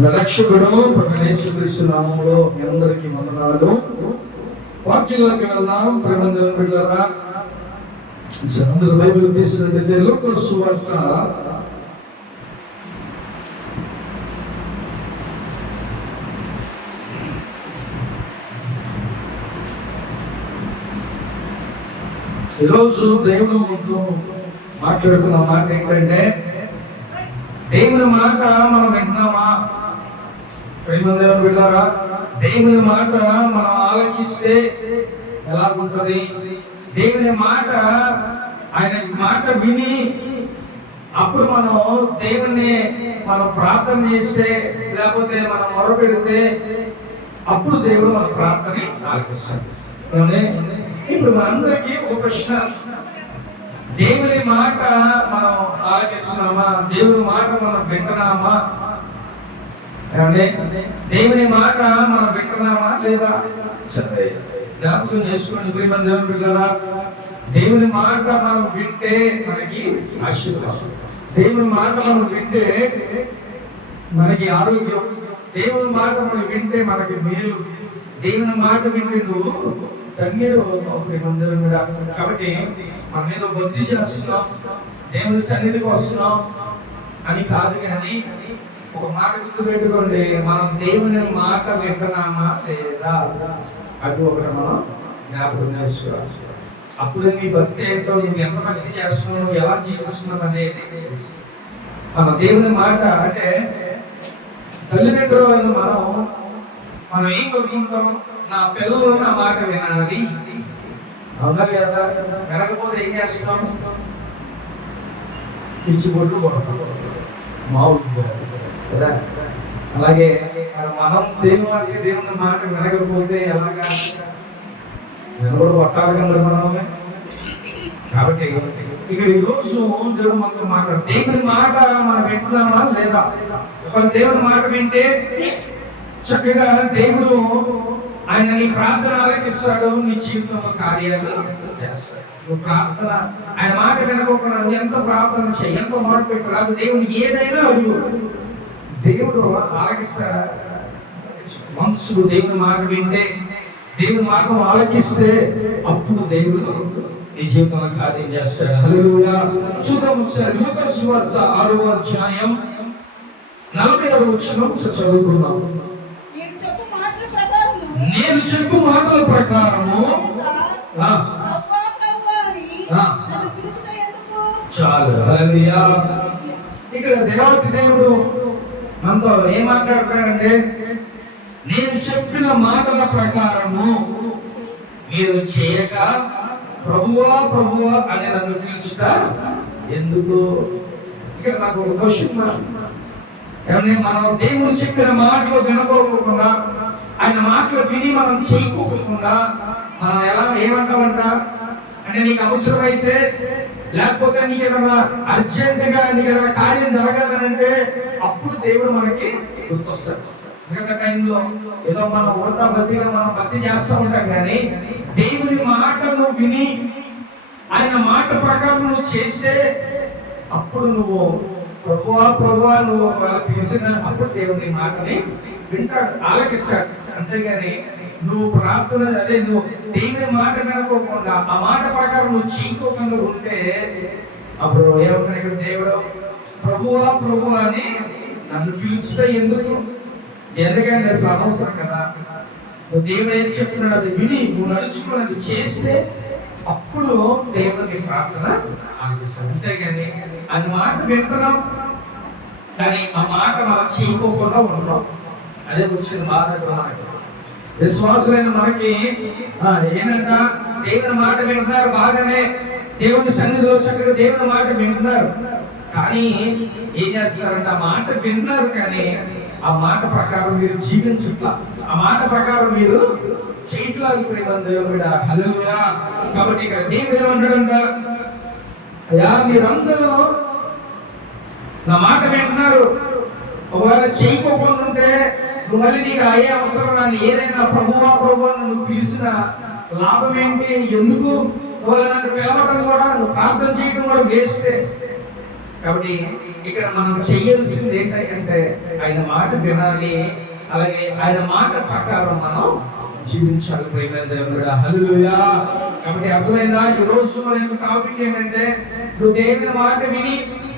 రక్షకుడు యేసుక్రీస్తు నామములో మీ అందరికీ వందనాలు. వాక్యంలోకి వెళ్దాం. ప్రేమంతో బిడ్డలారా, అందరూ బైబిల్ తీసినట్లయితే లూకా సువార్త 1 ఈరోజు దేవుడు ముందు మాట్లాడుకున్న మాట ఏంటంటే, దేవుని మాట మనం విన్నామా? ప్రేమంతో బిడ్డలారా, దేవుని మాట మనం ఆలకిస్తే ఎలా ఉంటుంది? దేవుని మాట, ఆయన మాట విని అప్పుడు మనం దేవుణ్ణి మనం ప్రార్థన చేస్తే, లేకపోతే మనం మొరపెడితే అప్పుడు దేవుడు మన ప్రార్థన ఆలకిస్తాడు. ఇప్పుడు మనందరికీ ఒక ప్రశ్న, దేవుని మాట మనం ఆలకిస్తున్నామా? దేవుని మాట మనం వింటున్నామా? దేవుని మాట మనం వింటున్నామా లేదా? జ్ఞాపకం చేసుకోండి ప్రియమైన దేవుని బిడ్డలారా, దేవుని మాట మనం వింటే మనకి ఆశీర్వాదం, దేవుని మాట మనం వింటే మనకి ఆరోగ్యం, దేవుని మాట మనం వింటే మనకి మేలు, దేవుని మాట వింటే నువ్వు ధన్యుడు అవుతావు ప్రియమైన దేవుని బిడ్డ. కాబట్టి మనం ఏదో బుద్ధి చేస్తున్నాం, దేవుని సన్నిధికి వస్తున్నాం అని కాదు, కానీ ఒక మాట గుర్తుపెట్టుకోండి, మనం దేవుని మాట వింటున్నామా లేదా అది ఒకటి మనం జ్ఞాపకం చేసుకోవాలి. అప్పుడు నీ భక్తి ఏంటో, నువ్వు ఎంత భక్తి చేస్తున్నావు, నువ్వు ఎలా జీవిస్తున్నావు అనేది మన దేవుని మాట. అంటే తల్లిదండ్రులు మనం ఏం కోరుకుంటాం? నా పిల్లలు నా మాట వినాలి, అవునా కదా? వినకపోతే ఏం చేస్తాం? పిచ్చి బొట్లు కొడతాం, మావులు కదా. అలాగే మనం దేవుని మాట వినకపోతే ఎలాగా? కూడా కొట్టాలి కదా మనమే. కాబట్టి ఇక్కడ ఈరోజు దేవుడు మనతో మాట్లాడు, దేవుని మాట మనం వింటున్నామా లేదా? ఒక దేవుని మాట వింటే చక్కగా దేవుడు ఆయన నీ ప్రార్థన ఆలకిస్తాడు, నీ జీవితంలో కార్యాలు చేస్తాడు. నువ్వు ప్రార్థన, ఆయన మాట వినకపోకుండా ఎంత ప్రార్థన చేయి, ఎంత మాట పెట్టరాదు, దేవుని ఏదైనా అడుగు, దేవుడు ఆలకిస్తాడా? మనసు దేవుని మాట వింటే, దేవుని మాట ఆలకిస్తే అప్పుడు దేవుడు నీ జీవితంలో కార్యం చేస్తాడు. హల్లెలూయా. చూద్దాం ఒకసారి లూకా సువార్త 6వ అధ్యాయం 40వ వచనం చదువుకుందాం. నేను చెప్పు మాటల ప్రకారము చాలు. హల్లెలూయా. ఇక్కడ దేవాతి దేవుడు మనతో ఏం మాట్లాడతాడంటే, నేను చెప్పిన మాటల ప్రకారము మీరు చేయక ప్రభువా ప్రభువా అని నన్ను పిలుచుట ఎందుకు? ఇక్కడ నాకు ఒక క్వశ్చన్. మనం దేవుడు చెప్పిన మాటలు వినకోకుండా, ఆయన మాటలు విని మనం చేయకోకుండా మనం ఏమంటామంట అంటే, నీకు అవసరమైతే, లేకపోతే నీకు ఏదైనా అర్జెంటుగా నీకు ఏదైనా కార్యం జరగాలంటే అప్పుడు దేవుడు మనకి గుర్తొస్తాడు. మిగతా టైంలో ఏదో మనం ఉడతా బతిగా మనం భక్తి చేస్తూ ఉంటాం, కానీ దేవుని మాటను విని ఆయన మాట ప్రకారం నువ్వు చేస్తే అప్పుడు నువ్వు ప్రభువా ప్రభువా నువ్వు పిలిచిన అప్పుడు దేవుని మాటని వింటాడు, ఆలకిస్తాడు. అంతేగాని నువ్వు ప్రార్థన నువ్వు దేవుని మాట వినకోకుండా ఆ మాట ప్రకారం నువ్వు చేయకోకుండా ఉంటే అప్పుడు ఏమన్నా ఇక్కడ దేవుడు ప్రభువా ప్రభువా అని నన్ను పిలుచుటే ఎందుకు? ఎందుకంటే అసలు అనవసరం కదా. నువ్వు దేవుడు ఏం చెప్తున్నాడు అది విని నువ్వు నడుచుకున్నది చేస్తే అప్పుడు దేవుడికి ప్రార్థన ఆలకిస్తాడు. అంతేగాని అది మాట వింటున్నాం కానీ ఆ మాట మనం చేయకోకుండా ఉన్నాం, అదే వచ్చిన బాధ. విశ్వాసమైన మనకి ఏనంట, దేవుని మాట వింటున్నారు బాగానే, దేవుని సన్నిధిలో చక్కగా దేవుని మాట వింటున్నారు, కానీ ఏం చేస్తున్నారంట? ఆ మాట విన్నారు కానీ ఆ మాట ప్రకారం మీరు జీవించుట్లా, ఆ మాట ప్రకారం మీరు చేయట్లేదు ప్రియమైన దేవుడా. హల్లెలూయా. కాబట్టి ఇక్కడ దేవుడు ఏమంటాడంట, అయ్యా మీరందరూ నా మాట వింటున్నారు, ఒకవేళ చేయకోకుండా ఉంటే నువ్వు మళ్ళీ నీకు అయ్యే అవసరం కానీ ఏదైనా ప్రభువా ప్రభువా నువ్వు పిలిచిన లాభం ఏంటి? ఎందుకు? ఒకవేళ నన్ను పిలవడం కూడా, నువ్వు ప్రార్థన చేయడం కూడా వేస్తే కాబట్టి ఇక్కడ మనం చేయాల్సింది ఏంటంటే ఆయన మాట వినాలి, అలాగే ఆయన మాట ప్రకారం మనం జీవించాలి. హల్లెలూయా. కాబట్టి అర్థమైందా? ఈ రోజు మన యొక్క టాపిక్ ఏంటంటే, నువ్వు దేవుని మాట విని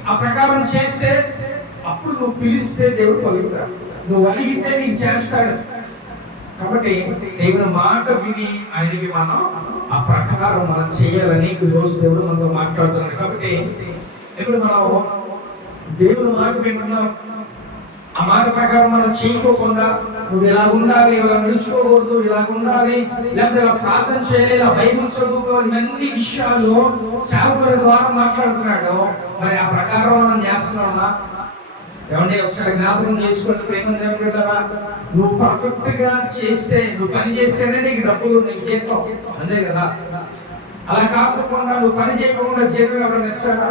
ఆ ప్రకారం చేస్తే అప్పుడు నువ్వు పిలిస్తే దేవుడు పలుకుతాడు, నువ్వు అడిగితే నీకు చేస్తాడు. కాబట్టి దేవుని మాట విని ఆయనకి మనం ఆ ప్రకారం మనం చేయాలని ఈ రోజు దేవుడు మనతో మాట్లాడుతున్నాడు. కాబట్టి ఇప్పుడు మనం దేవుని మాట వింటున్నాం, ఆ మాట ప్రకారం మనం చేయకోకుండా నువ్వు ఇలా ఉండాలి, ఇలా నిలుచుకోకూడదు, ఇలా ఉండాలి, లేకపోతే ఇలా ప్రార్థన చేయాలి, ఇలా బైబిల్ చదువుకోవాలి, ఇవన్నీ విషయాలు సేవకుల ద్వారా మాట్లాడుతున్నాడు. మరి ఆ ప్రకారం మనం చేస్తున్నామా? ఏమంటే ఒకసారి జ్ఞాపకం చేసుకుంటే నువ్వు పర్ఫెక్ట్ గా చేస్తే, నువ్వు పని చేస్తేనే నీకు డబ్బులు, నీకు జీతం, అంతే కదా. అలా కాకుండా నువ్వు పని చేయకుండా జీతం ఎవరైనా ఇస్తాడా?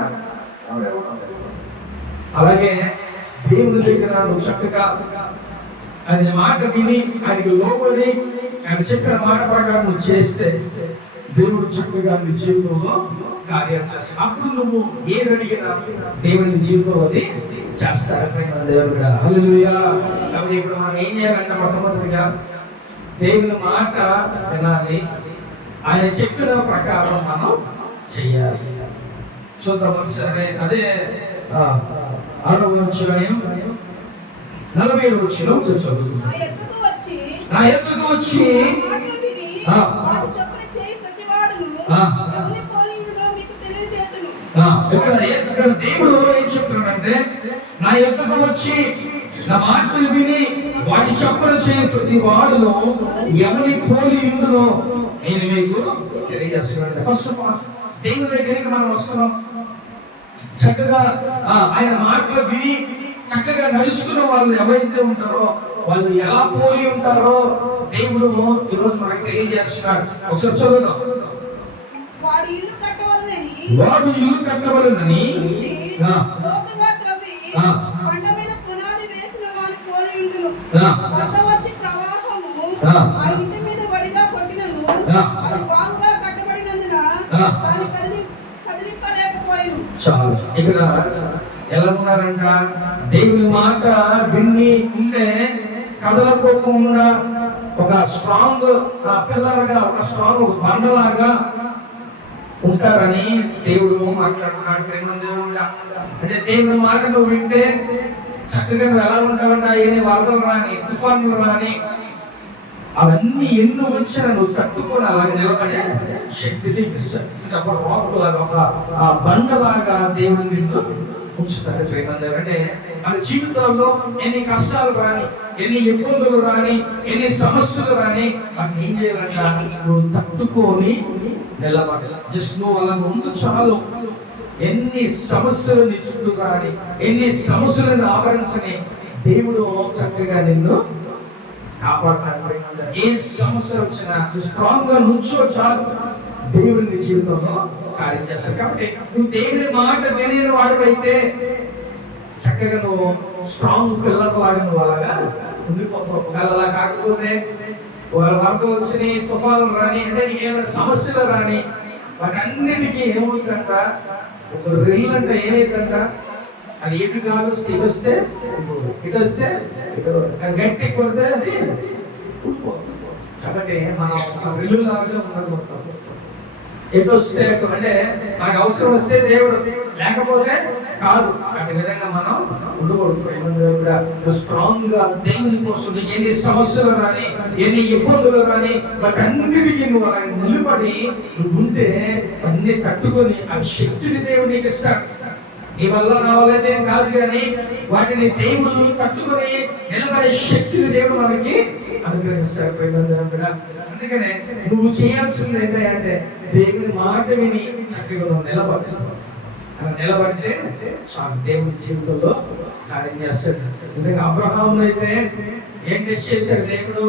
అలాగే దేవుని దగ్గర నువ్వు చక్కగా ఆయన మాట విని ఆయనకి లోబడి ఆయన చెప్పిన మాట ప్రకారం నువ్వు చేస్తే దేవుడు చక్కగా నీ జీవితంలో కార్యాలు చేస్తాడు. అప్పుడు నువ్వు ఏది అడిగినా దేవుని జీవితంలో అది చేస్తాడు. దేవుడు హల్లెలూయా. కాబట్టి ఇప్పుడు మనం ఏం చేయాలంటే మొట్టమొదటిగా దేవుని మాట వినాలి, ఆయన చెప్పిన ప్రకారం మనం చెయ్యాలి. చూద్దాం సరే. అదే 6వ అధ్యాయం 47వ వచనం చదువుకుందాం. నా యొద్దకు వచ్చి ఇక్కడ దేవుడు ఏం చెప్తున్నాడంటే, నా యొద్దకు వచ్చి నా మాటలు విని వాటి చొప్పున చేయ ప్రతి వాడును ఎవరి పోలి ఉండునో నేను మీకు తెలియజేస్తున్నాను. ఫస్ట్ ఆఫ్ ఆల్ దేవుని దగ్గరికి మనం వస్తున్నాం, చక్కగా ఆయన మాటలు విని చక్కగా నడుచుకున్న వాళ్ళు ఎవరైతే ఉంటారో వాళ్ళు ఎలా పోలి ఉంటారో దేవుడు ఈరోజు మనకు తెలియజేస్తున్నాడు. ఒకసారి చదువుదాం. వాడు ఇల్లు కట్టవలెనని చాలు. ఇక్కడ ఎలా ఉన్నారంట? దేవుని మాట విన్ని ఉంటే కదలకోకుండా ఒక స్ట్రాంగ్ పిల్లర్ గా, ఒక స్ట్రాంగ్ బండలాగా ఉంటారని దేవుడు మాట్లాడుతున్నాడు. అంటే దేవుని మాట నువ్వు వింటే చక్కగా నువ్వు ఎలా ఉంటావంట? ఎన్ని వరదలు రాని, తుఫాన్లు రాని, అవన్నీ ఎన్ని వచ్చినా నువ్వు తట్టుకొని అలాగే నిలబడే శక్తిని ఇస్తాడు. ఒక రాకులాగా, ఒక బండలాగా దేవుని నిన్ను ఉంచుతారు. అంటే మన జీవితాల్లో ఎన్ని కష్టాలు రాని, ఎన్ని ఇబ్బందులు రాని, ఎన్ని సమస్యలు రాని, మనం ఏం చేయాలంట? నువ్వు తట్టుకొని నిలబడాలి. జస్ట్ నువ్వు అలా ముందు చాలు. ఎన్ని సమస్యలు నీ చుట్టూ కానీ, ఎన్ని సమస్యలను ఆవరించని దేవుడు చక్కగా నిన్ను కాపాడుతాడు. ఏ సమస్య వచ్చినా స్ట్రాంగ్ గా నుంచో చాలు, దేవుడు నీ జీవితంలో కార్యం చేస్తాడు. కాబట్టి నువ్వు దేవుని మాట వినే వాడివైతే చక్కగా నువ్వు స్ట్రాంగ్ పిల్లర్ లాగా నువ్వు అలాగా ఉండిపోతావు. అలా కాకపోతే వరదలు వచ్చి, తుఫాను రాని, అంటే ఏమైనా సమస్యలు రాని, వాటన్నిటికీ ఏమవుతుందంట? ఒక రిల్ అంటే ఏమైందంట? అది ఎటు కాదు, ఇటు వస్తే ఇటు వస్తే గట్టి కొడితే అది. కాబట్టి మనం ఒక రిల్లు లాగా ఉండకూడదు. ఎటు వస్తే అంటే మనకు అవసరం వస్తే దేవుడు, లేకపోతే కాదు. అదే విధంగా మనం ఉండకూడదు. స్ట్రాంగ్ గా దేవుని కోసం ఎన్ని సమస్యలు రాని, ఎన్ని ఇబ్బందులు రాని, వాటన్నిటికీ నువ్వు అలా నిలబడి నువ్వు ఉంటే అన్ని తట్టుకొని ఆ శక్తిని దేవుడు నీకు ఇస్తాడు. నీ వల్ల నా వల్ల ఏం కాదు, కానీ వాటిని దేవుడు తట్టుకొని నిలబడే శక్తిని దేవుడు మనకి అనుగ్రహిస్తాడు. అందుకనే నువ్వు చేయాల్సింది ఏంటంటే దేవుని మాట విని చక్కగా నువ్వు నిలబడితే చాలు, దేవుని జీవితంలో కార్యం చేస్తాడు. నిజంగా అబ్రహాము అయితే ఏం టెస్ట్ చేశాడు? దేవుడు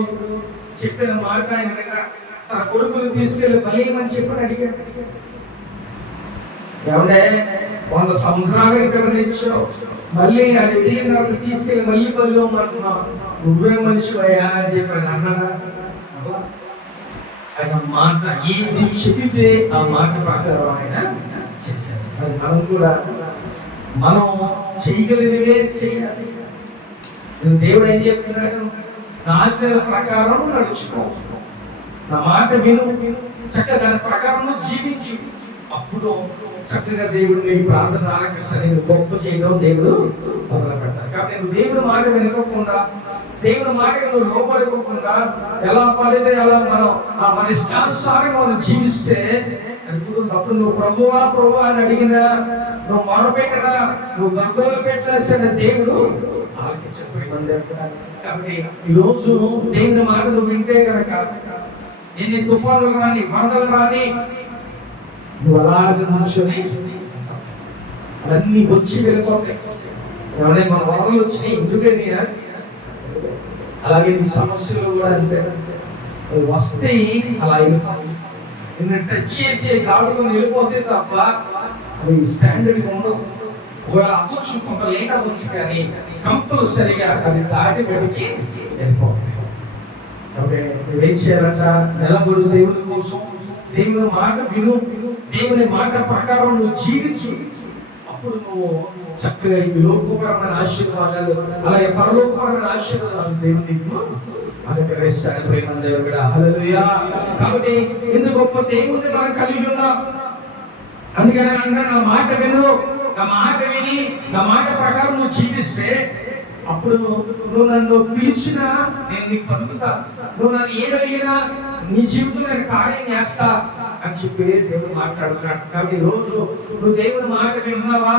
చెప్పిన మాట ఆయన తన కొడుకులు తీసుకెళ్లి బలియమని చెప్పని అడిగాడు. ఏమంటే 100 సంవత్సరాలు ఇక్కడ ఇచ్చావు, మళ్ళీ అది ఎదిగినప్పుడు తీసుకెళ్ళి మళ్ళీ బలి ఇవ్వమంటున్నావు, నువ్వే మనిషి అయ్యా అని చెప్పాను అన్నాడా? ఆయన మాట ఏది చెబితే ఆ మాట ప్రకారం ఆయన చేశారు. అది మనం కూడా మనం చేయగలిగినవే చేయాలి. దేవుడు ఏం చెప్తున్నాడు? నా ఆజ్ఞల ప్రకారం నడుచుకో, నా మాట విను, చక్కగా దాని ప్రకారం జీవించు. అప్పుడు చక్కగా దేవుడు నీ ప్రార్థన ఆలకిస్తాడు. గొప్ప చేయడం దేవుడు మొదలు పెడతాడు. కాబట్టి నువ్వు దేవుని మాట వినుకోకుండా, దేవుని మాట నువ్వు లోపడుకోకుండా ఎలా పడితే అలా మన ఇష్టానుసారం మనం జీవిస్తే అప్పుడు నువ్వు ప్రభువా ప్రభువా అని అడిగినా, నువ్వు మొరపెట్టినా, నువ్వు గంతులు పెట్టినా సరే దేవుడు ఆలకించబడి. కాబట్టి ఈరోజు దేవుని మాట నువ్వు వింటే కనుక ఎన్ని తుఫానులు రాని, వరదలు రాని, నువ్వు అలాగే నుంచొని అవన్నీ వచ్చి వెళ్ళిపోతాయి. ఎవరైనా మన వరదలు వచ్చినాయి ఎందుకని, అలాగే నీ సమస్యలు కూడా అంతే వస్తే అలా వెళ్ళిపోతాయి. నిన్ను టచ్ చేసే గాడుకొని వెళ్ళిపోతే తప్ప అవి స్టాండర్డ్గా ఉండవు. ఒకవేళ అవ్వచ్చు, కొంత లేట్ అవ్వచ్చు, కానీ కంపల్సరిగా అది దాటి వెడికి వెళ్ళిపోతాయి. కాబట్టి నువ్వేం చేయాలంట? నిలబడు దేవుని కోసం, దేవుని మాట విను, దేవుని మాట ప్రకారం నువ్వు జీవించు. అప్పుడు నువ్వు చక్కగా ఈ లోకపరమైన ఆశీర్వాదాలు, అలాగే పరలోకపరమైన ఆశీర్వాదాలు దేవుని నీకు అనుగ్రహిస్తాడు. ప్రేమ దేవుడా, హల్లెలూయా. కాబట్టి ఎందుకు గొప్ప దేవుడిని మనం కలిగి ఉన్నాం. అందుకని అన్నా, నా మాట విను, నా మాట విని నా మాట ప్రకారం నువ్వు జీవిస్తే అప్పుడు నువ్వు నన్ను పిలిచినా నేను నీకు పలుకుతా, నువ్వు నన్ను ఏదడిగినా నీ జీవితంలో నేను కార్యం చేస్తా అని చెప్పి దేవుడు మాట్లాడుతున్నాడు. కాబట్టి రోజు నువ్వు దేవుని మాట వింటున్నావా?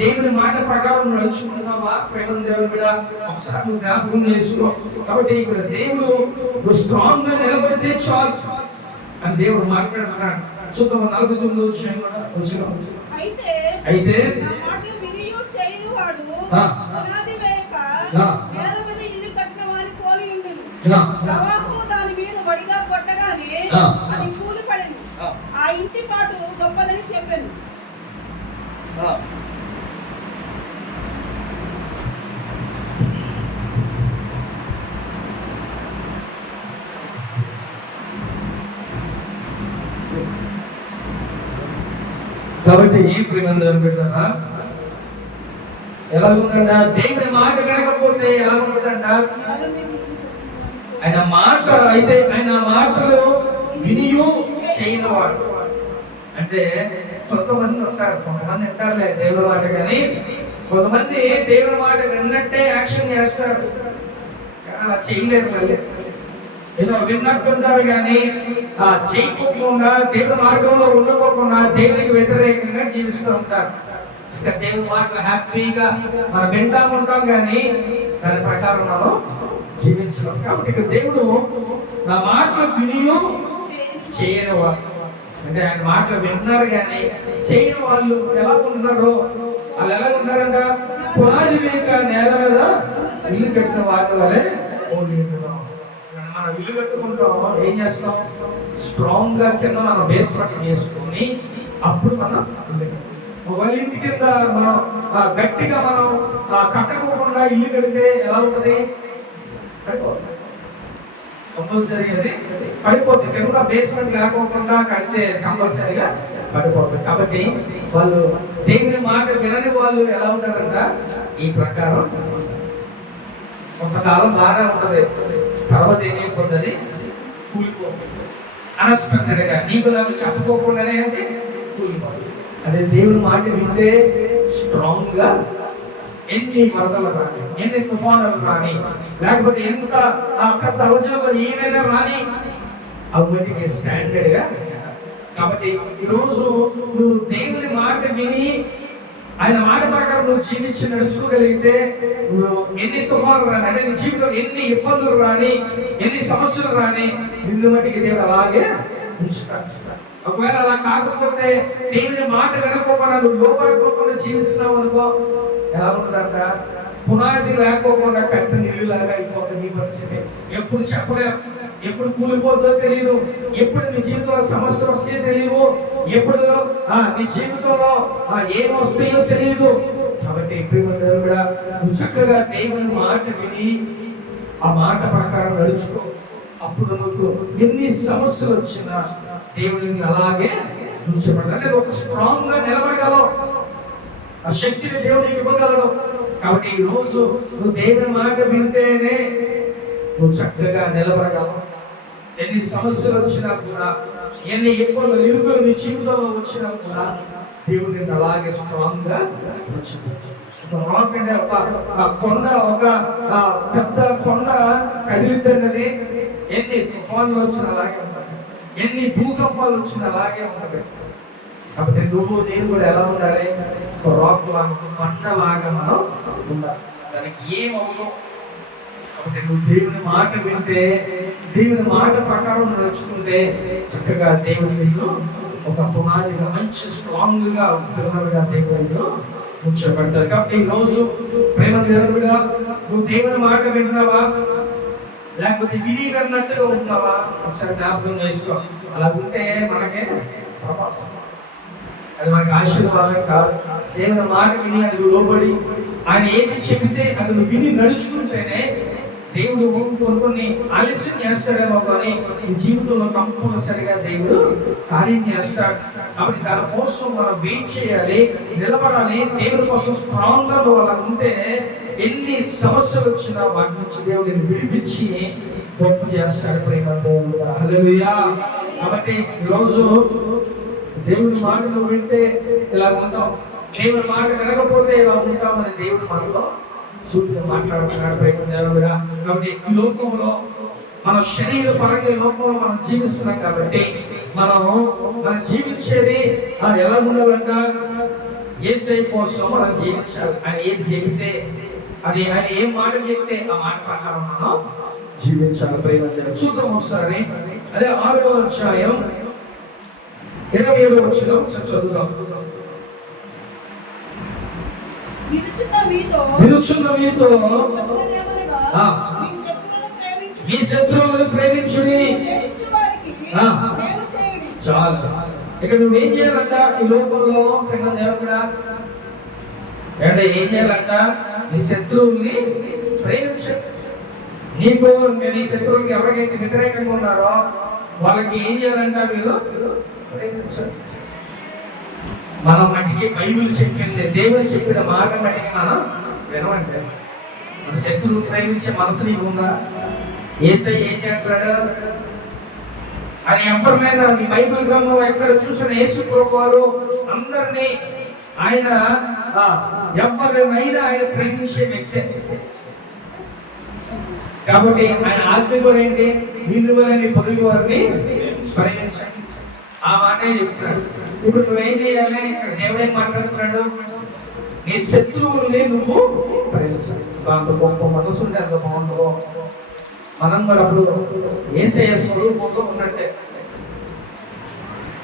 దేవుని మాట ప్రకారం నడుచుకుంటున్నావా? ప్రేమ దేవుడు కూడా ఒకసారి నువ్వు జ్ఞాపకం చేసుకో. కాబట్టి ఇక్కడ దేవుడు నువ్వు స్ట్రాంగ్ గా నిలబడితే చాలు అని దేవుడు మాట్లాడుతున్నాడు. చూద్దాం 49వ అధ్యాయం కూడా వచ్చిన. అయితే ప్రవాహము దాని మీద వడిగా కొట్టగానే అది కూలిపడింది. ఆ ఇంటి పాటు గొప్పదని చెప్పాను. కాబట్టి ఈ ప్రేమందరూ పెట్టారా ఎలా ఉందంట? దేవుని మాట వినకపోతే ఎలా ఉంటుందంట? ఆయన మాట అయితే ఆయన మాటలు వినియు చేయనివాడు. అంటే కొంతమంది ఉంటారు, కొంతమంది వింటారులే దేవుని మాట, కానీ కొంతమంది దేవుని మాట విన్నట్టే యాక్షన్ చేస్తారు, కానీ అలా చేయలేరు. మళ్ళీ ఏదో విన్నట్టుంటారు కానీ ఆ చేయకోకుండా, దేవుని మార్గంలో ఉండకోకుండా దేవునికి వ్యతిరేకంగా జీవిస్తూ ఉంటారు. దేవుని మాటలు హ్యాపీగా మనం వింటా ఉంటాం కానీ దాని ప్రకారం మనం జీవించడం. కాబట్టి ఇక్కడ దేవుడు నా మాటలు వినియు చేయని వాళ్ళు, అంటే ఆయన మాటలు వింటున్నారు కానీ చేయని వాళ్ళు ఎలా ఉంటున్నారో వాళ్ళు ఎలా ఉన్నారంట? పునాది లేక నేల మీద ఇల్లు కట్టిన వాటి వల్లే మనం ఇల్లు కట్టుకుంటాం. ఏం చేస్తాం? స్ట్రాంగ్ గా కింద మనం బేస్మెంట్ చేసుకుని అప్పుడు మనం ఒకవేళ ఇంటి కింద మనం గట్టిగా మనం కట్టకోకుండా ఇల్లు కడితే ఎలా ఉంటుంది? కంపల్సరీ అది పడిపోతుంది. కింద బేస్మెంట్ లేకోకుండా కడితే కంపల్సరీగా పడిపోతుంది. కాబట్టి వాళ్ళు దేవుని మాట వినని వాళ్ళు ఎలా ఉంటారంట? ఈ ప్రకారం కొంతకాలం బాగా ఉంటుంది, తర్వాత ఏమైపోతుంది? కూలిపోతుంది. అన్ఎక్స్పెక్టెడ్ గా నీకు నాకు చెప్పుకోకుండానే అంటే కూలిపోతుంది. అదే దేవుని మాట వింటే స్ట్రాంగ్ గా ఎన్ని వరదలు రాని, ఎన్ని తుఫానులు రాని, లేకపోతే ఎంత పెద్ద రోజుల్లో ఏదైనా రాని అవన్నీ స్టాండర్డ్ గా. కాబట్టి ఈరోజు నువ్వు దేవుని మాట విని ఆయన మాట ప్రకారం నువ్వు జీవించి నడుచుకోగలిగితే నువ్వు ఎన్ని తుఫానులు రాని, అంటే నీ జీవితంలో ఎన్ని ఇబ్బందులు రాని, ఎన్ని సమస్యలు రాని, నిన్ను మట్టికి దేవుడు అలాగే ఉంచుతాడు. ఒకవేళ అలా కాకపోతే దేవుని మాట వినకోకుండా నువ్వు లోపలిపోకుండా జీవిస్తున్నావు అనుకో, ఎలా ఉంటుందంట? పునాది లేకోకుండా కట్టిన ఇల్లులాగా అయిపోతుంది నీ పరిస్థితి. ఎప్పుడు చెప్పలేము, ఎప్పుడు కూలిపోతుందో తెలియదు, ఎప్పుడు నీ జీవితంలో సమస్యలు వస్తాయో తెలియదు, ఎప్పుడు నీ జీవితంలో ఏం వస్తాయో తెలియదు. కాబట్టి కూడా నువ్వు చక్కగా దేవుని మాట విని ఆ మాట ప్రకారం నడుచుకో. అప్పుడు నువ్వు ఎన్ని సమస్యలు వచ్చినా దేవుడిని అలాగే ఉంచబడ్డా ఒక స్ట్రాంగ్ గా నిలబడగలవు. ఆ శక్తిని దేవుడు ఇవ్వగలడు. కాబట్టి ఈ రోజు నువ్వు దేవుని మాట వింటేనే నువ్వు చక్కగా నిలబడగలవు. ఎన్ని సమస్యలు వచ్చినా కూడా, ఎన్ని ఇబ్బందులు ఇరుకులు నీ జీవితంలో వచ్చినా కూడా దేవుడిని అలాగే స్ట్రాంగ్ గా రాక్ అంటే ఒక కొండ, ఒక పెద్ద కొండ కదిలిద్దన్నది ఎన్ని తుఫాన్లు వచ్చినా అలాగే ఉంటుంది, ఎన్ని భూకంపాలు వచ్చినా అలాగే ఉంటుంది. కాబట్టి నువ్వు నేను కూడా ఎలా ఉండాలి? ఒక రాక్ లాగా, కొండలాగా మనం ఉండాలి. దానికి ఏమవును? కాబట్టి నువ్వు దేవుని మాట వింటే, దేవుని మాట ప్రకారం నడుచుకుంటే చక్కగా దేవుని నిన్ను ఒక పునాదిగా మంచి స్ట్రాంగ్ గా పిల్లలుగా దేవుడు ఉంచబడతారు. కాబట్టి ఈ రోజు ప్రేమ దేవుడుగా నువ్వు దేవుని మాట వింటున్నావా, లేకపోతే విని విన్నట్టుగా ఉంటున్నావా? ఒకసారి జ్ఞాపకం చేసుకో. అలా ఉంటే మనకే అది మనకి ఆశీర్వాదం కాదు. దేవుని మాట విని అది లోబడి ఆయన ఏది చెబితే అది నువ్వు విని నడుచుకుంటేనే దేవుడు కొన్ని ఆలస్యం చేస్తాడేమో కానీ ఈ జీవితంలో కంపల్సరిగా దేవుడు కార్యం చేస్తాడు. కాబట్టి దానికోసం మనం వెయిట్ చేయాలి, నిలబడాలి. దేవుడి కోసం స్ట్రాంగ్ గా అలా ఉంటే ఎన్ని సమస్యలు వచ్చినా వాటి నుంచి దేవుడిని విడిపించి గొప్ప చేస్తాడు. ప్రేమ దేవుడు. హల్లెలూయా. కాబట్టి ఈరోజు దేవుడి మాటలు వింటే ఇలా ఉంటాం, దేవుడి మాట వినకపోతే ఇలా ఉంటామని దేవుడు మనలో సూటిగా మాట్లాడుతున్నాడు. ప్రేమ దేవుడా. కాబట్టి ఈ లోకంలో మన శరీర పరంగా లోకంలో మనం జీవిస్తున్నాం కాబట్టి మనం జీవించేది ఎలా ఉండాలంట? యేసయ్య కోసం మనం జీవించాలి. ఆయన ఏది చెబితే అది, ఆయన ఏం మాట చెబితే ఆ మాట ప్రకారం మనం జీవించాలి. ప్రేమ చూద్దాం ఒకసారి. అదే 6వ అధ్యాయం 27వ వచనం చదువుదాం. నిలుచున్న మీతో మీ శత్రువులను ప్రేమించుడి. చాలు. ఇక నువ్వేం చేయాలంట ఈ లోకంలో? దేవుడా అంటే ఏం చేయాలంట? నీ శత్రువుల్ని ప్రేమించు. నీకు నీ శత్రువులకి ఎవరికైతే వ్యతిరేకంగా ఉన్నారో వాళ్ళకి ఏం చేయాలంట? మీరు ప్రేమించండి. మనం మట్టికి బైబిల్ చెప్పింది, దేవుడు చెప్పిన మాట మట్టికి మనం వినమంటే మన శత్రువు ప్రేమించే మనసు నీకు ఉందా? యేసయ్య ఏం చేస్తాడు? అది ఎవరినైనా నీ బైబిల్ గ్రంథం ఎక్కడ చూసిన యేసు ప్రభువు వారు అందరినీ ఆయన ఎవరినైనా ఆయన ప్రేమించే వ్యక్తే. కాబట్టి ఆయన ఆజ్ఞ కూడా ఏంటి? నిన్ను వలని పొరుగు వారిని ప్రేమించండి. ఆ మాటే చెప్తున్నాడు. ఇప్పుడు నువ్వేం చేయాలి? ఇక్కడ దేవుడేం మాట్లాడుతున్నాడు? నీ శత్రువుల్ని నువ్వు ప్రేమించాలి. అంత గొప్ప మనసు ఉంటే అంత బాగుంటుందో. మనం కూడా అప్పుడు యేసయ్య స్వరూపంలో ఉన్నట్టే.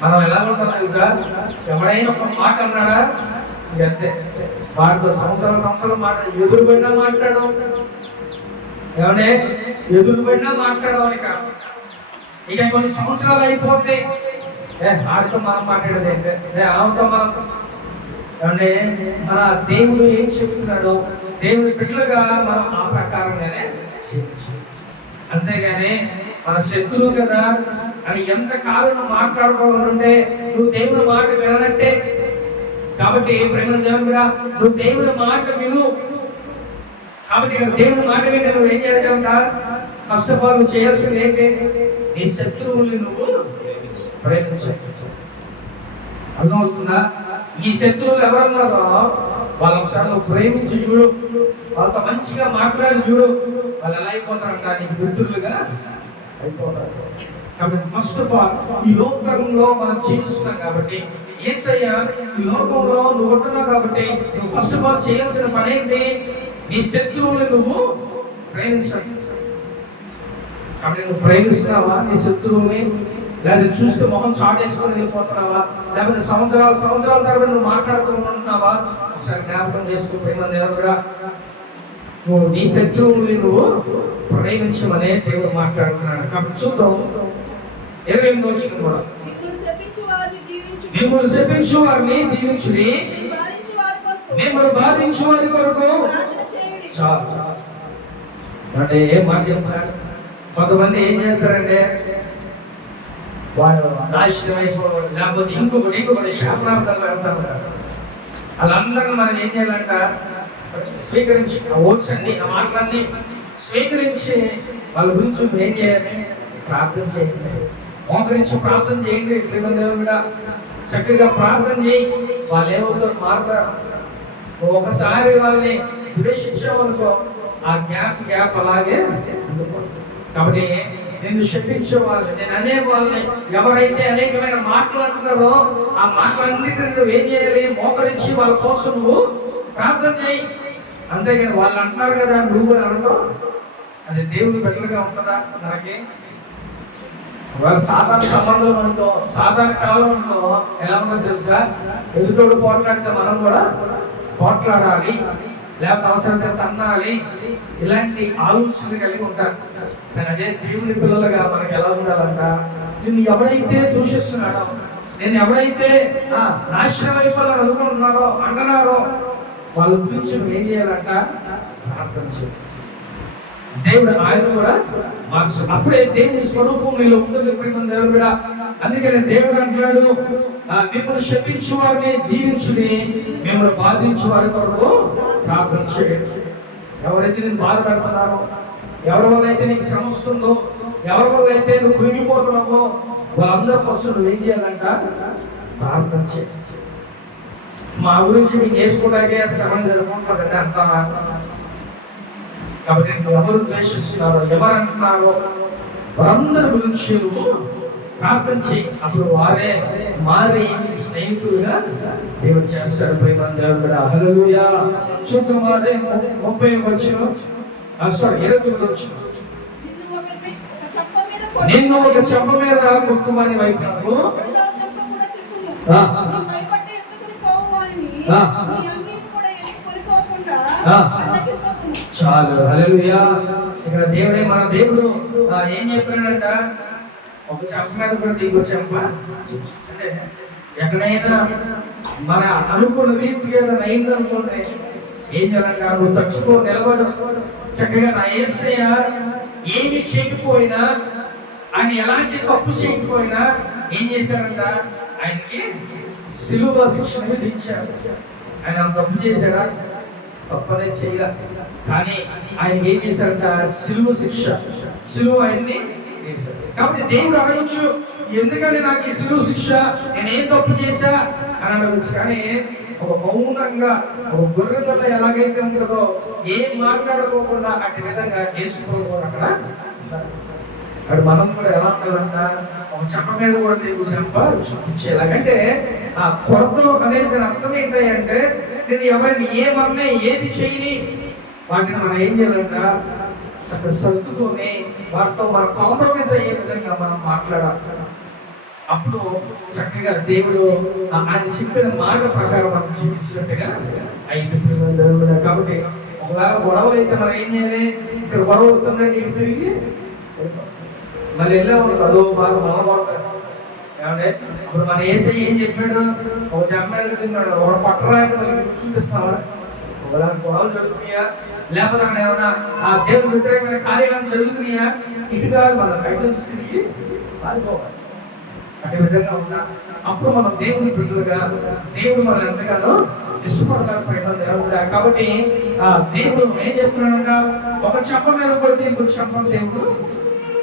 మనం ఎలా ఉంటాం? ఎవడైనా ఒక మాట అన్నాడా అంతే, వాటితో సంవత్సరం మాట ఎదురు పడినా మాట్లాడడం, ఏమంటే ఎదురు పడినా మాట్లాడడం. ఇక కొన్ని సంవత్సరాలు అయిపోతే ఆడితో మనం మాట్లాడేది, ఆమెతో మనం అంటే మన దేవుడు ఏం చెప్తున్నాడో దేవుడి బిడ్డలుగా మనం ఆ ప్రకారంగానే అంతేగాని మన శత్రువు కదా అని ఎంత కాలం మాట్లాడుకోవాలంటే నువ్వు దేవుని మాట విననట్టే. కాబట్టి ప్రేమ దేవుడా నువ్వు దేవుని మాట విను. కాబట్టి దేవుని మాట వింటే నువ్వు ఏం చేయగలంట? ఫస్ట్ ఆఫ్ ఆల్ నువ్వు చేయాల్సింది ఏంటి? నీ శత్రువుని నువ్వు ప్రేమించాలి. అర్థమవుతుందా? ఈ శత్రువులు ఎవరన్నారో వాళ్ళు ఒకసారి నువ్వు ప్రేమించి చూడు, వాళ్ళతో మంచిగా మాట్లాడి చూడు, వాళ్ళు ఎలా అయిపోతారంట? నీకు మిత్రులుగా అయిపోతారు. కాబట్టి ఫస్ట్ ఆఫ్ ఆల్ ఈ లోకంలో మనం జీవిస్తున్నాం కాబట్టి, యేసయ్య ఈ లోకంలో నువ్వు ఉంటున్నావు కాబట్టి నువ్వు ఫస్ట్ ఆఫ్ ఆల్ చేయాల్సిన పని ఏంటి? నీ శత్రువుని నువ్వు ప్రేమించాలి. కాబట్టి నువ్వు ప్రేమిస్తున్నావా నీ శత్రువుని? లేదా చూస్తే మొహం చాటేసుకొని వెళ్ళిపోతున్నావా? లేకపోతే సంవత్సరాల తరబడి నువ్వు మాట్లాడుకుంటున్నావా? ఒకసారి జ్ఞాపకం చేసుకో. ప్రేమ దేవుడా నువ్వు నీ శత్రువుని నువ్వు ప్రేమించమనే దేవుడు మాట్లాడుతున్నాడు. కాబట్టి చూద్దాం 28వ వచనం కూడా. మిమ్మల్ని శపించు వారిని దీవించుడి, మిమ్మల్ని బాధించు వారి కొరకు చాలు. అంటే ఏం మాట చెప్తారు? కొంతమంది ఏం చేస్తారంటే వాడు నాశనం అయిపోవడం, లేకపోతే ఇంకొకటి శాపనార్థాలు పెడతారు. వాళ్ళందరినీ మనం ఏం చేయాలంట, స్వీకరించి ఓట్సండి ఆ మాటలన్నీ స్వీకరించి వాళ్ళ గురించి ఏం చేయాలి, ప్రార్థన చేయండి, మోకరించి ప్రార్థన చేయండి. దేవుడు కూడా చక్కగా ప్రార్థన చేయి, వాళ్ళు ఏమవుతో మారుతారు. ఒకసారి వాళ్ళని ద్వేషించామనుకో ఆ గ్యాప్ అలాగే ఉండిపోతుంది. కాబట్టి నేను శపించే వాళ్ళని, నేను అనే వాళ్ళని ఎవరైతే అనేకమైన మాటలు అంటున్నారో ఆ మాటలన్నిటిని నువ్వు ఏం చేయాలి, మోకరించి వాళ్ళ కోసం నువ్వు ప్రార్థన చేయి. అంతేగాని వాళ్ళు అంటున్నారు కదా నువ్వు కూడా అనడం, అది దేవుడు బెటర్గా ఉంటుందా? మనకి వాళ్ళ సాధారణ సంబంధం అనుకో, సాధారణ కాలం అనుకో ఎలా ఉంటుందో తెలుసా, ఎదుటోడు పోట్లాడితే మనం కూడా పోట్లాడాలి, లేకపోతే అవసరమైతే తన్నాలి, ఇలాంటి ఆలోచనలు కలిగి ఉంటారు. కానీ అదే దేవుని పిల్లలుగా మనకి ఎలా ఉండాలంట, నేను ఎవరైతే దూషిస్తున్నాడో, నేను ఎవరైతే నాశనం అయిపోవాలని అనుకుంటున్నారో అంటున్నారో వాళ్ళ గురించి ఏం చేయాలంట, ప్రార్థన చేయాలి. దేవుడు ఆయన కూడా మార్చు, అప్పుడే దేవుని స్వరూపం మీలో ఉంటుంది. ఎప్పుడు దేవుడు కూడా అందుకనే దేవుడు అంటున్నాడు, మిమ్మల్ని శపించు వారిని దీవించుని, మిమ్మల్ని బాధించు వారి కొరకు ప్రార్థన చేయండి. ఎవరైతే నేను బాధపడుతున్నారో, ఎవరి వల్ల అయితే నీకు శ్రమ వస్తుందో, ఎవరి వల్ల అయితే నువ్వు కృంగిపోతున్నావో వాళ్ళందరి కోసం నువ్వు ఏం చేయాలంట, ప్రార్థన చేయండి. మా గురించి మీకు చేసుకోవడానికే శ్రమ జరుగుతుంటుందంటే అంటావా? కాబట్టి ఎవరు ద్వేషిస్తున్నారో, ఎవరు అంటున్నారో వారందరి గురించి నువ్వు ప్రార్థన చేయి. అప్పుడు వారే మారి స్నేహితులుగా దేవుడు చేస్తాడు. ప్రేమ దేవుడు హల్లెలూయా. చూద్దామారే 30 వచ్చిన 29 వచ్చిన నిన్ను ఒక చెంప మీద కొట్టుమని వైపు చాలు. హల్లెలూయా. ఇక్కడ దేవుడే మన దేవుడు ఏం చెప్పాడంట, ఒక చెంప మీద కూడా ఇంకో చెంప. అంటే ఎక్కడైనా మన అనుకున్న రీతిగా ఏదైనా అయిందనుకోండి ఏం చేయాలంట, నువ్వు తక్కువ నిలబడు. చక్కగా నా యేసయ్య ఏమి చేయకపోయినా, ఆయన ఎలాంటి తప్పు చేయకపోయినా ఏం చేశారంట, ఆయనకి సిలువ శిక్షణ విధించాడు. ఆయన తప్పు చేశాడా? తప్పనే చేయగా, కానీ ఆయన ఏం చేశారంట, సిలువ శిక్ష, సిలువ ఆయన్ని చేశారు. కాబట్టి దేవుడు అడగచ్చు, ఎందుకని నాకు ఈ సిలువ శిక్ష, నేనేం తప్పు చేశా అని అడగచ్చు. కానీ ఒక మౌనంగా ఒక గొర్రె పిల్ల ఎలాగైతే ఉంటుందో ఏం మాట్లాడుకోకుండా అట్టి విధంగా చేసుకోకూడదు అక్కడ. అక్కడ మనం కూడా ఎలా ఉండాలంట, ఒక చెంప మీద కూడా దేవుడు చెంప చూపించేలాగంటే ఆ కొరత అనేది అర్థం ఏంటంటే, నేను ఎవరైనా ఏమన్నా ఏది చేయని వాటిని మనం ఏం చేయాలంట, చక్కగా సర్దుకొని వాటితో మనం కాంప్రమైజ్ అయ్యే విధంగా మనం మాట్లాడాలి. అప్పుడు చక్కగా దేవుడు ఆయన చెప్పిన మాట ప్రకారం మనం జీవించినట్టుగా అయితే. కాబట్టి ఒకవేళ గొడవలు అయితే మనం ఏం చేయాలి, ఇక్కడ గొడవ అవుతుందంటే ఇటు తిరిగి మళ్ళీ వెళ్ళే ఉంటుంది, అదో బాగా మళ్ళీ పడతారు. ఏమంటే ఇప్పుడు మన ఏసై ఏం చెప్పాడు, ఒక చెమ్మెలు తిన్నాడు, ఒక పట్టరాని మనకి చూపిస్తావా? ఒకవేళ గొడవలు జరుగుతున్నాయా, లేకపోతే అక్కడ ఏమన్నా ఆ దేవుడు వ్యతిరేకమైన కార్యాలను జరుగుతున్నాయా, ఇటు కాదు మన బయట నుంచి తిరిగి పారిపోవాలి. అదే విధంగా ఉన్నా అప్పుడు మనం దేవుని బిడ్డలుగా, దేవుడు మనం ఎంతగానో ఇష్టపడతారు ప్రయత్నం దేవుడు. కాబట్టి ఆ దేవుడు ఏం చెప్తున్నాడంట, ఒక చెంప మీద కొడితే ఇంకో చెంప దేవుడు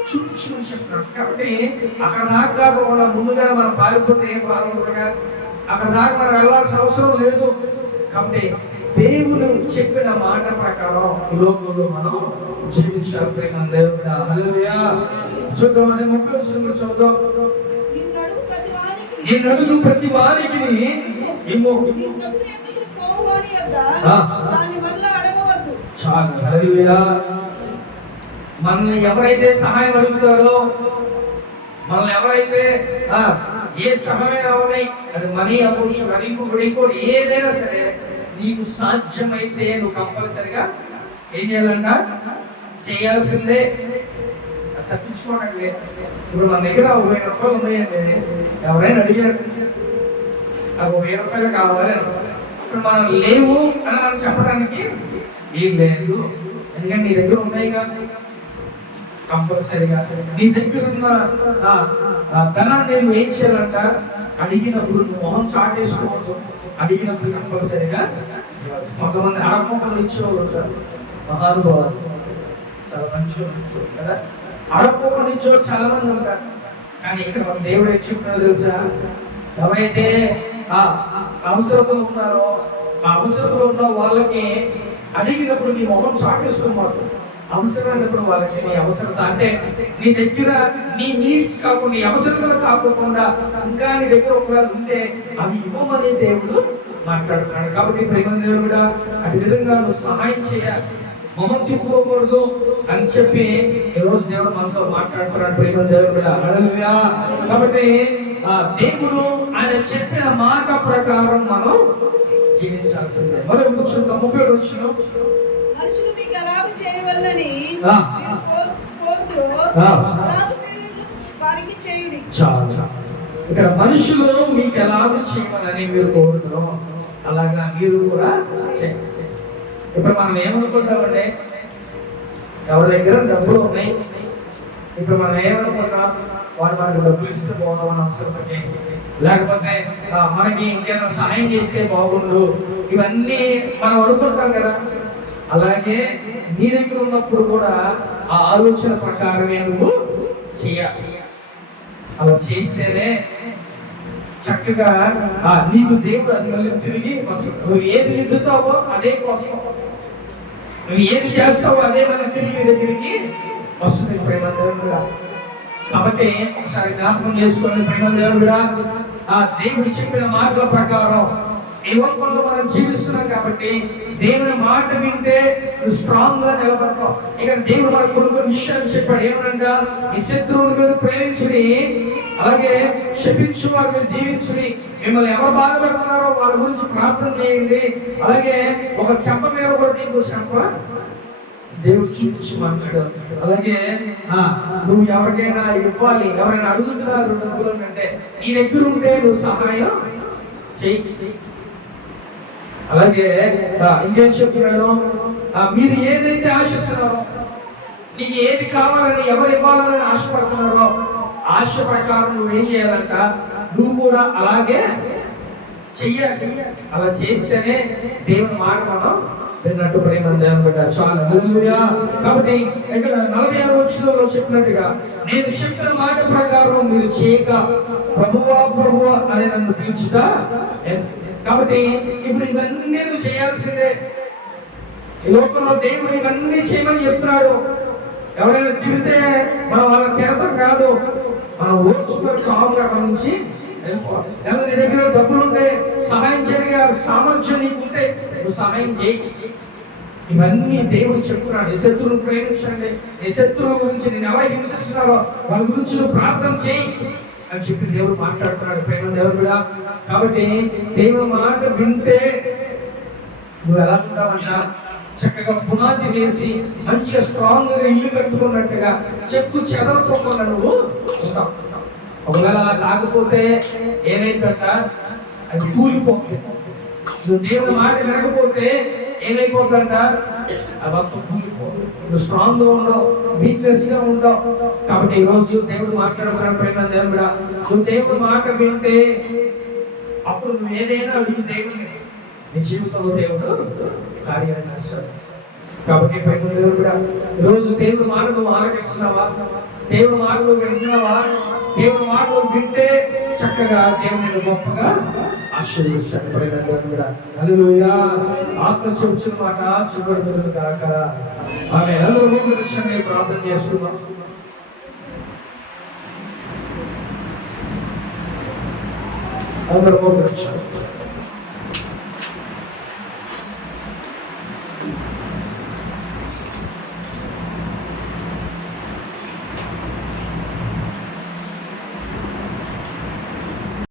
చూపించమని చెప్తున్నాడు. కాబట్టి అక్కడ దాకా కూడా ముందుగా మనం పారిపోతే ఏం బాగుంటుందిగా, అక్కడ దాకా మనం వెళ్ళాల్సిన అవసరం లేదు. కాబట్టి దేవుడు చెప్పిన మాట ప్రకారం ఈ లోకంలో మనం జీవించాల్సిన దేవుడు. హల్లెలూయా. చూద్దాం, 30 చూద్దాం. నేను అడుగు ప్రతి వారికి చాలు. హల్లెలూయా. మనల్ని ఎవరైతే సహాయం అడుగుతారో, మనల్ని ఎవరైతే ఏ సహాయం అవునాయి, అది మనీ అవ్వచ్చు, ఇంకోటి ఏదైనా సరే నీకు సాధ్యమైతే నువ్వు కంపల్సరిగా ఏం చేయాలంట, చేయాల్సిందే, తప్పించుకోవడం లేదు. ఇప్పుడు మన దగ్గర 1000 రూపాయలు ఉన్నాయండి, ఎవరైనా అడిగారు నాకు 1000 రూపాయలు కావాలి, ఇప్పుడు మనం లేవు అని మనం చెప్పడానికి ఏం లేదు. ఎందుకంటే నీ దగ్గర ఉన్నాయి కానీ కంపల్సరిగా నీ దగ్గర ఉన్న ధనాన్ని నువ్వు ఏం చేయాలంట, అడిగినప్పుడు నువ్వు మొహం చాటేసుకోవద్దు. అడిగినప్పుడు కంపల్సరిగా కొంతమంది అడగకుండా ఇచ్చేవాళ్ళు ఉంటారు, మహానుభావులు చాలా మంచి కదా, అడగకుండా ఇచ్చేవాళ్ళు చాలా మంది ఉంటారు. కానీ ఇక్కడ మన దేవుడు ఏం చెప్తున్నాడో తెలుసా, ఎవరైతే ఆ అవసరతలు ఉన్నారో ఆ అవసరతలు ఉన్న వాళ్ళకి అడిగినప్పుడు నీ మొహం చాటేసుకోమాట. అవసరమైనప్పుడు వాళ్ళకి నీ అవసరత అంటే నీ దగ్గర నీ నీడ్స్ కాకుండా నీ అవసరతలు కాకుండా ఇంకా నీ దగ్గర ఒకవేళ ఉంటే అవి ఇవ్వమని దేవుడు మాట్లాడుతున్నాడు. కాబట్టి ప్రేమ దేవుడు కూడా అటు విధంగా నువ్వు సహాయం చేయాలి, మొహం తిప్పుకోకూడదు అని చెప్పి ఈరోజు దేవుడు మనతో మాట్లాడుతున్నాడు. ప్రేమ దేవుడు కూడా హల్లెలూయా. కాబట్టి దేవుడు ఆయన చెప్పిన మాట ప్రకారం మనం జీవించాల్సిందే. మరొక కూర్చుంటాం 37 వచ్చిన మనుషులు మీకు ఎలాగూ చేయవల్లని కోరుతురో అలాగూ మీరు వారికి చేయుడి. ఇక్కడ మనుషులు మీకు ఎలాగూ చేయమని మీరు కోరుతురో అలాగా మీరు కూడా చేయండి. ఇప్పుడు మనం ఏమనుకుంటామంటే ఎవరి దగ్గర డబ్బులు ఉన్నాయి, ఇప్పుడు మనం ఏమనుకుంటాం వాడు మనకు డబ్బులు ఇస్తే బాగుండవని అవసరం, లేకపోతే మనకి ఇంకేమైనా సహాయం చేస్తే బాగుండు, ఇవన్నీ మనం అనుకుంటాం కదా. అలాగే నీ దగ్గర ఉన్నప్పుడు కూడా ఆ ఆలోచన ప్రకారమే నువ్వు చేయాలి. అలా చేస్తేనే చక్కగా నీకు దేవుడు అది మళ్ళీ తిరిగి నువ్వు ఏది ఎదుగుతావో అదే కోసం, నువ్వు ఏది చేస్తావో అదే మళ్ళీ తిరిగి వస్తుంది. ప్రేమ దేవుడుగా కాబట్టి ఒకసారి జ్ఞాపకం చేసుకుని ప్రేమ దేవుడుగా దేవుడు చెప్పిన మాటల ప్రకారం ఈ లోకంలో మనం జీవిస్తున్నాం. కాబట్టి దేవుని మాట వింటే నువ్వు స్ట్రాంగ్ గా నిలబడతావు. ఇక దేవుడు మన కొన్ని విషయాలు చెప్పాడు. ఏమనగా ఈ శత్రువుని మీరు ప్రేమించుని, అలాగే శపించు వారు మీరు దీవించుని, మిమ్మల్ని ఎవరు బాధపడుతున్నారో వాళ్ళ గురించి ప్రార్థన చేయండి, అలాగే ఒక చెంప మీద కూడా ఇంకో చెంప దేవుడు చూపించి మాట్లాడారు. అలాగే నువ్వు ఎవరికైనా ఇవ్వాలి, ఎవరైనా అడుగుతున్నారు డబ్బులు అంటే నీ దగ్గర ఉంటే నువ్వు సహాయం చెయ్యి. అలాగే ఇంకేం చెప్తున్నాడు, మీరు ఏదైతే ఆశిస్తున్నారో, నీకు ఏది కావాలని ఎవరు ఇవ్వాలని ఆశపడుతున్నారో ఆశ ప్రకారం నువ్వు ఏం చేయాలంట, నువ్వు కూడా అలాగే చెయ్యాలి. అలా చేస్తేనే దేవుని మాట మనం విన్నట్టు ప్రేమ దేవుడు చాలా. హల్లెలూయా. కాబట్టి ఇక్కడ 46 వచనంలో చెప్పినట్టుగా నేను చెప్పిన మాట ప్రకారం మీరు చేయక ప్రభువా ప్రభువా అని నన్ను పిలుచుతా. కాబట్టి ఇప్పుడు ఇవన్నీ నువ్వు చేయాల్సిందే. ఈ లోకంలో దేవుడు ఇవన్నీ చేయమని చెప్తున్నాడు. ఎవరైనా తిరిగితే మనం వాళ్ళ కేరతం కాదు, మనం ఓర్చుకొని కాముగా నుంచి వెళ్ళిపోవాలి. ఎవరి నీ దగ్గర డబ్బులు ఉంటే సహాయం చేయగలిగే సామర్థ్యం నీకుంటే నువ్వు సహాయం చేయి. ఇవన్నీ దేవుడు చెప్తున్నాడు. ఈ శత్రువును ప్రేమించండి, ఈ శత్రువుల గురించి నేను ఎవరు హింసిస్తున్నారో వాళ్ళ గురించి నువ్వు ప్రార్థన చేయి అని చెప్పి దేవుడు మాట్లాడుతున్నాడు. ప్రేమ దేవుడు కూడా. కాబట్టి దేవుడు మాట వింటే నువ్వు ఎలా ఉంటావంట, చక్కగా పునాది వేసి మంచిగా స్ట్రాంగ్ గా ఇల్లు కట్టుకున్నట్టుగా చెక్కు చెదరకోకుండా నువ్వు ఉంటావు. ఒకవేళ అలా కాకపోతే ఏమైందంట, అది కూలిపోతుంది. నువ్వు దేవుని మాట వినకపోతే ఏమైపోతుందంట, మొత్తం కూలిపోతుంది. నువ్వు స్ట్రాంగ్ గా ఉండవు, వీక్నెస్ గా ఉండవు. కాబట్టి ఈ రోజు దేవుడు మాట్లాడుతున్నాడు. ప్రేమ దేవుడా, నువ్వు దేవుడి మాట వింటే అప్పుడు నువ్వు ఏదైనా అడుగు దేవుడిని, నీ జీవితంలో దేవుడు కార్యాలు చేస్తాడు. కాబట్టి ప్రేమ దేవుడు కూడా ఈరోజు దేవుడి మాట నువ్వు ఆలకిస్తున్నావా, దేవుడి మాట నువ్వు వింటున్నావా? దేవుడి మాట నువ్వు వింటే చక్కగా దేవుని గొప్పగా ఆశీర్వదిస్తాడు. ప్రేమ దేవుడు కూడా. హల్లెలూయా. ఆత్మ చెబుతున్న మాట చివరి కాక ఆమె అందరూ ప్రార్థన చేస్తున్నాం. అందరూ